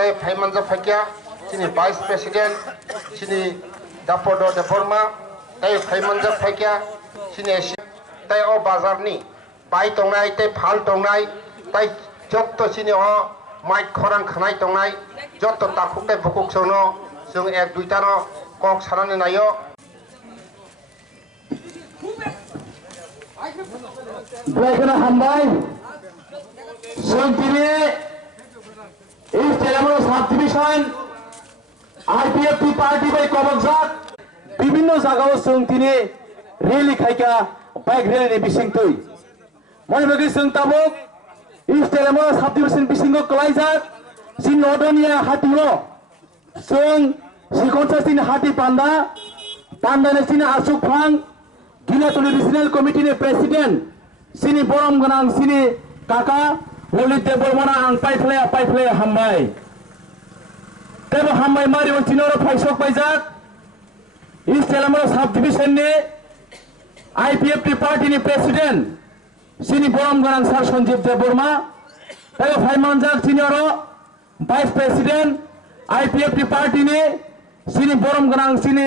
tay Phaimanja Phaikia sini Vice President sini Dapodo de Burma tay Phaimanja Phaikia sini tay o bazar ni bai tongnai tay phal tongnai tay jotto sini o mai khorang khanai tongnai jotto takuk tay bukuk sono जों एक दुईटा न कक सानानै नायो ब्लाइकना हामबाय जों दिनै इस्ट एलेमन sub division RPF party bye कबकजाक विभिन्न जागायाव जों दिनै रेली खायका बाइक रेली बिसिंतै मनबेगै जों ताबुक इस्ट एलेमन साब डिभिजन बिसिंगो कलाइजाक सिन नडनिया हातिनो जों सिकनसासिन हाती पांडा ने सिन आसुक फांग गिलातुली रिजनल कमिटी ने प्रेसिडेंट सिनी बरम गनां सिनी काका ललित देबरमना आं पाइफले हामबाय तेबो हामबाय मारि ओनसिनोर फाइसक बायजाक इस्ट एलेमन साब डिभिजन ने आईपीएफ पार्टी ने प्रेसिडेंट सिनी बरम गनां सार संजीव देबरमा तेबो फाइमानजाक senior vice president IPF party ने सिनी बरम गनां सिनी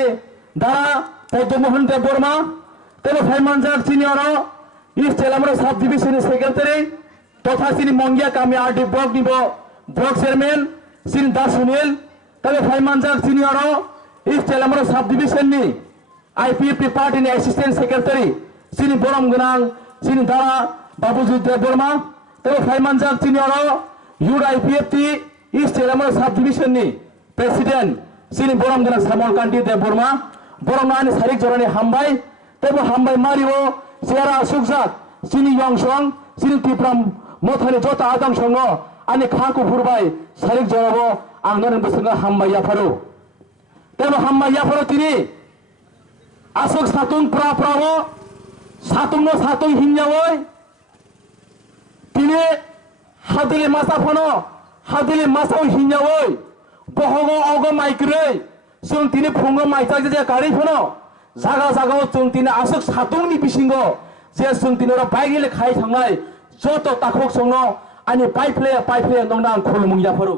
दारा पद्ममोहन देबरमा तेबो फाइमानजाक सिनियर इस्ट एलेमन साब डिभिजन सेक्रेटारी तथा सिनी मंगिया कामी आरडी ब्लॉक निबो ब्लॉक चेयरमैन सिनी दासुनिल तेबो फाइमानजाक सिनियर इस्ट एलेमन साब डिभिजन नि आईपीएफ पार्टी ने असिस्टेंट सेक्रेटारी सिनी बरम गनां सिनी दारा बाबूजी देबरमा तेबो फाइमानजाक सिनियर यूथ आईपीएफ इस्ट एलेमन साब डिभिजन नि प्रेसिडेंट सिनी बरम गनां सामल कांति देबरमा बरमनानि सारिक जरानि हामबाय तेबो हामबाय मारिओ सेरा सुखजाक सिनी यंगसं सिनी तिप्राम मोथानि जता आदम संग आनि खाकु फुरबाय सारिक जराबो आं नों बसंग हामबाय याफारो तेबो हामबाय याफारो तिनि आसुक सातुं प्रावो सातुं हिन्यावै तिनि हादिले मासाफनो हादिले मासाव हिन्यावै बहगो अगो माइक्रै जों तिनि फुङो माइजाक जे गारि फनो जागा जागाव जों तिनि आसुक सातुंनि बिसिंगो जे जों तिनि बाइगेले खाय थांनाय जत ताखुक संनो आनि पाइफले नंना आं खुलुमुं याफोरो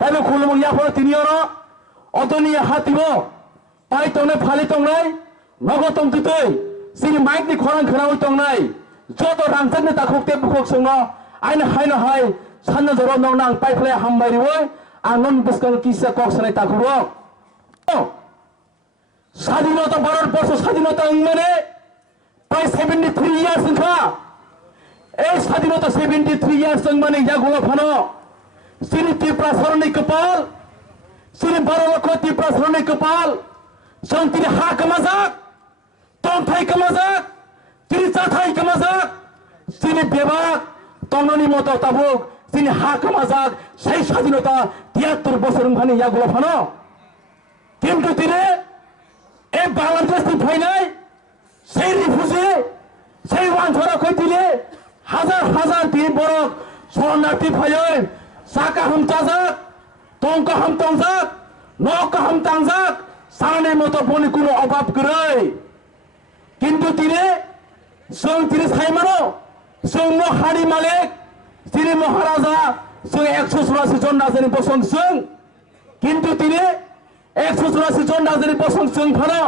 ताइबो खुलुमुं याफोरो तिनियर अदनि हातिबो पाइ तंनाय फालि तंनाय नगो तंतुतै सिनि माइकनि खरां खोनाव तंनाय जत रांजाकनि ताखुक ते बुखुक संनो आइनो हायनो हाय साननो जरो नंना आं पाइफले हामबायरिवै आं नन बसकां किसा कक सनाय ताखुरो স্বাধীনতা ভারতবর্ষ স্বাধীনতা মানে প্রায় 73 ইয়ার্স সংখ্যা এই স্বাধীনতা 73 ইয়ার্স মানে ইয়াগুলো ফানো সিনি ত্রিপুরা সরণি কপাল সিনি 12 লক্ষ ত্রিপুরা সরণি কপাল শান্তির হা কামাজাক তন্থাই কামাজাক তিনি চাথাই কামাজাক সিনি বেবাক তননি মতো তাবুক তিনি হা কামাজাক সেই স্বাধীনতা 73 বছর মানে ইয়াগুলো ফানো কিন্তু তিনি এই বাংলাদেশ ফাইনাই সেই রিফিউজি সেই ওয়ানথরা কইতিলে হাজার তিনি বড় শরণার্থী ফাইয় সাকা হামতাজাক তংকা হামতাজাক নকা হামতাজাক সানে মতো বনি কোনো অভাব করে কিন্তু তিনি সাইমানো जों हारि मालिक তিনি মহারাজা जों 184 জন রাজানি বসং जों কিন্তু তিনি 184 জন রাজানি বসং जों ফানো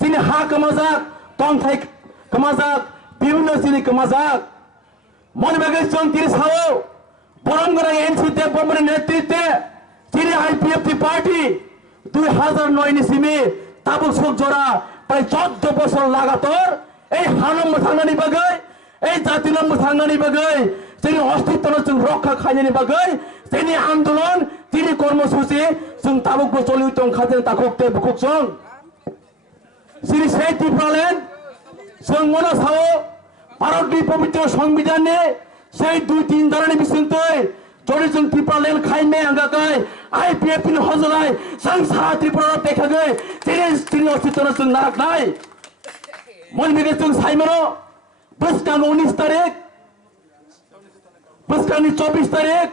তিনি হা কামাজাক তংথাই কামাজাক বিভিন্ন তিনি কামাজাক মনবেগে जों তিনি সাও বরমগরা এনসি দেববর্মার নেতৃত্বে তিনি আইপিএফ পার্টি 2009 नि सिमी ताबुक सुख जरा प्राय 14 বছর লাগাতার এই হানম থাঙ্গানি বাগৈ এই জাতি নাম থাঙ্গানি বাগৈ তিনি অস্তিত্ব जों रक्षा खायनि बागै তিনি आंदोलन তিনি কর্মসূচি जों ताबुक চলি दं खाजों ताखुकते बुकुकजों श्री सेति प्रलेन जों मना साओ भारतनि पवित्र संविधाननि সেই 2-3 ধারাनि बिसिंतै जरि जों त्रिपुरालेन खाइमे आंगाकै आईपीएफ नि हजराय जों सा त्रिपुरा देखागै তিনি অস্তিত্ব जों नारनाय मनबिगे जों साइमनो बसकां 19 तारिख बसकांनि 24 तारिख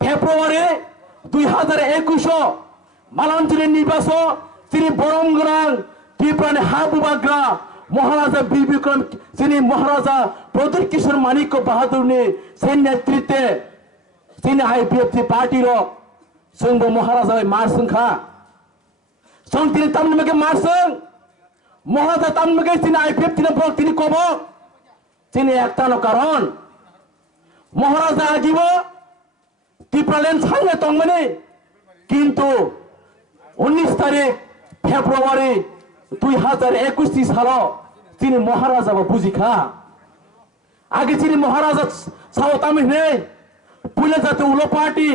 फेब्रुवारि 2021 मालान्जलि निवासो তিনি বরম গোনাং त्रिपुरानि हा बुबाग्रा महाराजा बीर विक्रम যিনি महाराजा प्रदीप किशोर माणिक्य बाहादुरनि সেই নেতৃত্বে তিনি आईपीएफ पार्टी जोंबो महाराजा मारसोंखा जों दिनै तामनोके मारसों महाराजा तामनोके दिनै आईपीएफ दिनै बल दिनै कबक दिनै एकटानो कारण महाराजा आगिबो टिप्रालेन सांगे तंगमने किन्तु 19 तारिख फेब्रुआरी 2021 साल दिनै महाराजा बुझिखा आगे दिनै महाराजा साव तामिने पुले जाते उलो पार्टी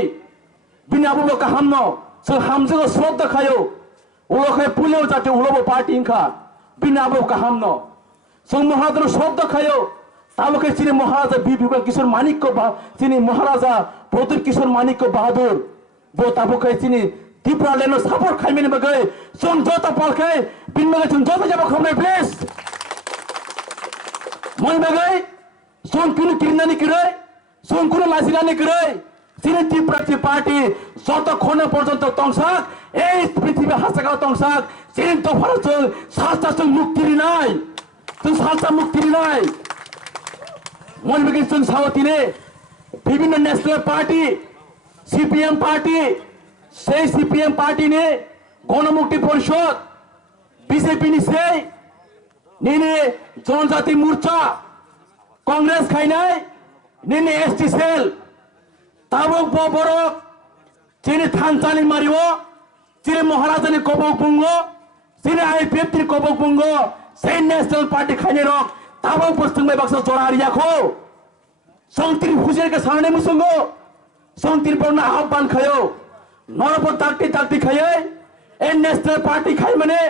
बिना बुलो का हमनो जों हामजों श्रद्धा खायो उलो खाय पुले जाते उलो पार्टी इनका बिना बुलो का हमनो जों महाराजा श्रद्धा खायो तालुके दिनै महाराजा बी किशोर मानिक को दिनै महाराजा प्रदीप किशोर मानिक को बहादुर बो ताबुके दिनै त्रिपुरा लेनो सापर्ट खाइमेन बगै जों जता पलखै बिन बगै जों जता जाबो खमने प्लिज मन बगै जों कुनु किरनानि करे जों कुनु लासिलानि करे दिनै त्रिपुरा पार्टी जत खने पर्यन्त तंसाक এই পৃথিবী হাসাকা তংসাক দিनै दफार जों सालसा जों मुक्ति নাই जों सालसा मुक्ति নাই मन बगै जों सावतिने विभिन्न नेशनल पार्टी सीपीएम पार्टी সেই सीपीएम पार्टी ने गणमुक्ति परिषद बीजेपी नि সেই निने जनजाति मोर्चा कांग्रेस खाइनाय निने एसटी सेल ताबक बरक जिनि थानसानि मारियो जिनि महाराजानि कबक बुंगो जिनि आईपीएफ नि कबक बुंगो সেই नेशनल पार्टी खाइने रक ताबक बस्तुंबाय बाक्सा जरारियाखौ संतिर हुजेर के सामने मुसंगो संतिर बरना आह्वान खायो नरपर ताकती ताकती खाये ए नेशनल पार्टी खाई मने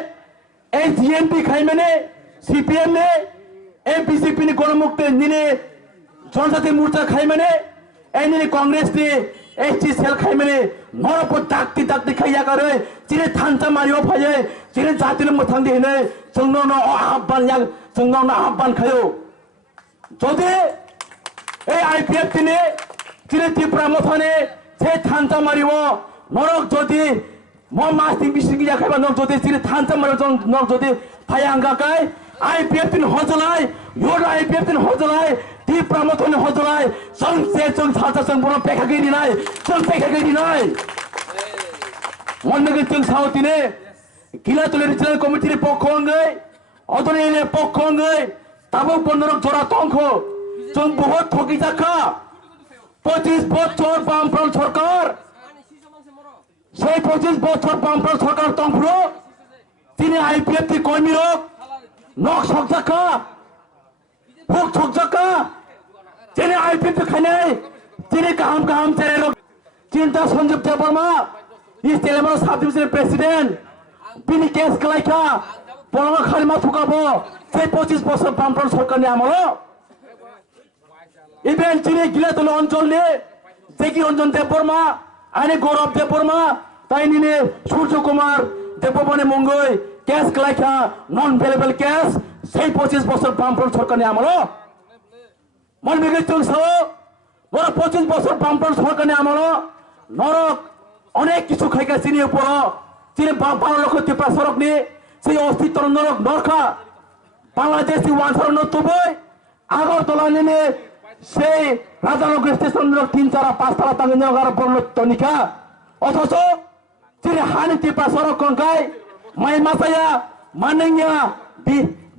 ए जीएनपी खाई मने सीपीएम ने ए बीजेपी ने गणमुक्ति निने जनजाति मोर्चा खाई मने ए निने कांग्रेस ने एसटी सेल खाई मने नरपर ताकती ताकती खाइया करे जिने थानसा मारियो फाये जिने जातिले मोथांदि हेने जोंनो न आह्वान या जोंनो न आह्वान खायो जदि ए आईपीएफ दिने जिने त्रिपुरा मोथाने से थानसा मारियो नरक जदि म मास्ति बिसिंगि जाखायबा नरक जदि जिने थानसा मारियो जों नरक जदि फायांगाकाय आईपीएफ दिन हजलाय योर आईपीएफ दिन हजलाय त्रिपुरा मोथाने हजलाय जों से जों सालसा जों बनो पेखा गैदिनाय जों पेखा गैदिनाय मननगे जों सावतिने गिलातुले रिजनल कमिटिनि पक्षंगै अदरनि पक्षंगै ताबो बन्दरक जरा तंखो जों बहुत ठगी जाखा 25 বছর বামফ্রন্ট সরকার সেই 25 বছর বামফ্রন্ট সরকার তংফ্রো তিনি আইপিএফ টি কর্মীরক নক সকজাকা হুক সকজাকা যিনি আইপিএফ খাইনে তিনি কাহাম কাহাম চেরেরক চিন্তা সঞ্জীব দেববর্মা ইস তেলেঙ্গানা সাব ডিভিশনের প্রেসিডেন্ট বিনি কেস কলাইখা বড় খালিমা থুকাবো সেই 25 বছর বামফ্রন্ট সরকারনি আমল इवेंट जिने गिलातुल अंचल ने जेकी रंजन देवबर्मा आने गौरव देवबर्मा ताइनिने सूर्य कुमार देवबर्माने मंगई कैश कलाइखा नन अवेलेबल कैश সেই 25 বছর বামফ্রন্ট সরকারনি আমল मन बेगे जों साव नर 25 বছর বামফ্রন্ট সরকারনি আমল नरक अनेक किछु खाइगा जिनि उपर जिनि 12 লক্ষ ত্রিপুরা সরকनि সেই अस्तित्व नरक नरखा बांग्लादेशी 199 আগরতলা নিনে সেই রাজানগর স্টেশন 3 4 5 তলা তাঙ্গনগর বড় তনিকা অথচ যিনি হানি ত্রিপুরা সড়ক কঙ্কাই মাই মাসায়া মানঙ্গিয়া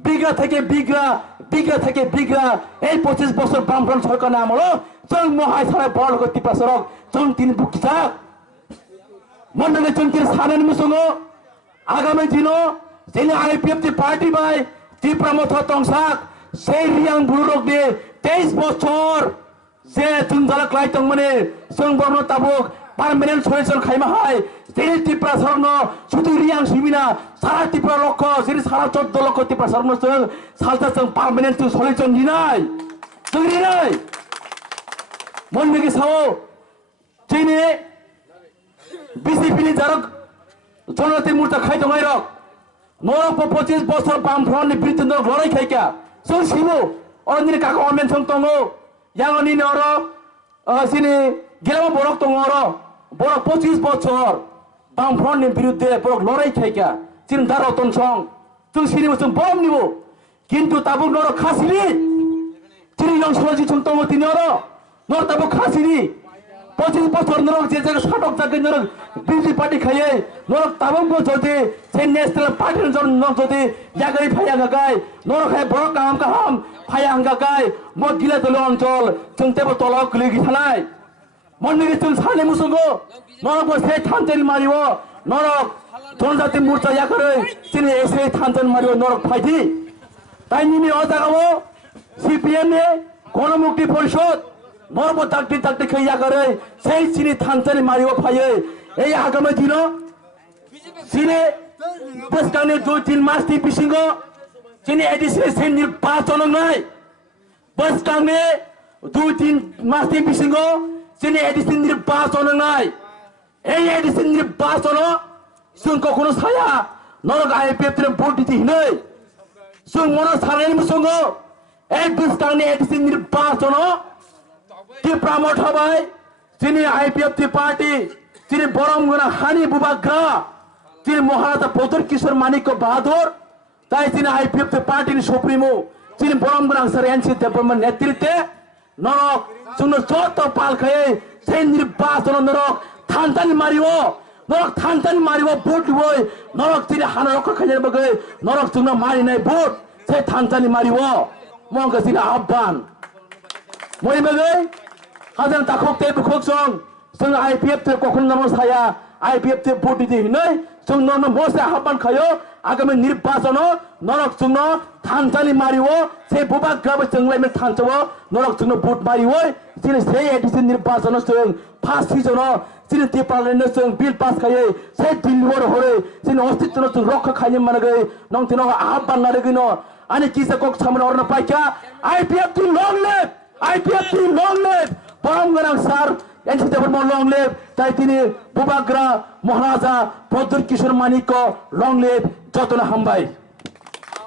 বিগা থেকে বিগরা এই 25 বছর বামফ্রন্ট সরকারের আমল जों মহাই সারা বড় ত্রিপুরা সড়ক जों তিন বুকিসা মন্ডলে जों তিন সানানি মুসঙ্গ আগামী দিনো যিনি আইপিএফ পার্টি বাই ত্রিপুরা মথা তংসাক সেই রিয়াং বুরুক দিয়ে 23 বছর যে চুনজালাক লাইতং মানে जों বর্ণ তাবুক পার্মানেন্ট সলিউশন খাইমা হয় সেই ত্রিপুরা সরন শুধু রিয়াং সিমিনা সারা ত্রিপুরা লক্ষ সেই সারা 14 লক্ষ ত্রিপুরা সরন जों সালতা जों পার্মানেন্ট সলিউশন দিনাই जों দিনাই মন মেগে সাও যিনি বিজেপি নি যারা জনজাতি মোর্চা খাইতো গাইরক নরক 25 বছর বামফ্রন্টনি বিরুদ্ধে লড়াই খাইকা जों সিমু অরনিনি কাকা অমেন সং তঙ্গো ইয়াংনিনি অর সিনি গেলাম বরক তঙ্গো অর বরক 25 বছর বামফ্রন্টনি বিরুদ্ধে বরক লড়াই খাইকা চিন দারতন সং जों সিনি जों বম নিবো কিন্তু তাবুক নর খাসিনি চিনি লং সজি সং তঙ্গো তিনি অর নর তাবুক খাসিনি 25 বছর নরক যে জায়গায় সাটক চাকরি নরক বিজেপি পার্টি খাইয়ে নরক তাবঙ্গ যদি সেই ন্যাশনাল পার্টির জন্য যদি জায়গায় ফাইয়া গায় নরক খাই বড় কাহাম ফাইয়া হাঙ্গাকায় মত গিলা দলীয় অঞ্চল जों তেবো তলক লিগি থানায় মন্দিরে जों সালে মুসুগো নরক সেই থানতেল মারিও নরক জনজাতি মোর্চা ইয়াকরে তিনি এসে থানতেল মারিও নরক ফাইতি তাই নিমি অজাগাবো সিপিএম এ গণমুক্তি পরিষদ নরব চাকরি খাইয়া করে সেই চিনি থানতেল মারিও ফাইয়ে এই আগামী দিন চিনি দেশকানে 2-3 মাস টি পিসিঙ্গ চিনি এডিসি সেই নির্বাচন নাই দেশকানে 2-3 মাস টি পিসিঙ্গ চিনি এডিসি নির্বাচন নাই এই এডিসি নির্বাচন जों কখনো ছায়া নরক আইপিএফ এর ভোট দিতে নাই जों মনে সারানি মুসঙ্গ এই দেশকানে এডিসি নির্বাচন কি প্রমোট হবাই যিনি আইপিএফ পার্টি যিনি বরমগনা হানি বুবাগ্রা যিনি মহারাজা বদর কিশোর মানিক্য বাহাদুর তাই তিনি আইপিএফ পার্টির সুপ্রিমো যিনি বরমগনা স্যার এনসি দেববর্মার নেতৃত্বে নরক जोंनो যত পাল খায় সেই নির্বাচন নরক থানতানি মারিও নরক থানতানি মারিও ভোট বই নরক তিনি হানা রক্ষা খাইয়ার বগে নরক जोंनो মারি নাই ভোট সেই থানতানি মারিও মঙ্গা তিনি আহ্বান মই বগে হাজার তাকক তে বুকক जों आईपीएफ তে কখন নাম ছায়া आईपीएफ তে ভোট দিতে নাই जों নরম মোসে আহ্বান খায়ো আগামী নির্বাচন নরক जोंनो থানতানি মারিও সেই বুবাগ্রাবে जोंलाय মে থানচবো নরক जोंनो ভোট মারিও যিনি সেই এডিসি নির্বাচন जों ফার্স্ট সিজন যিনি টিপালেন जों বিল পাস খায়ে সেই দিল্লি হরে যিনি অস্তিত্ব जों রক্ষা খাইনি মানগে নং তিন আহ্বান নারেগিনো আনি কিসে কক সামনে অরনা পাইকা आईपीएफ টি লং লিভ आईपीएफ টি লং লিভ বরমগনা sir NC Debbarma long live তাই তিনি বুবাগ্রা মহারাজা বদর কিশোর মানিক্য লং লিভ যতন হামবাই